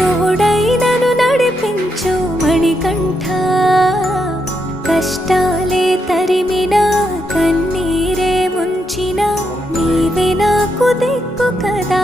తోడైనను నడిపించు మణికంఠ కష్టాలే తరిమినా కన్నీరే ముంచిన నీవే నాకు దిక్కు కదా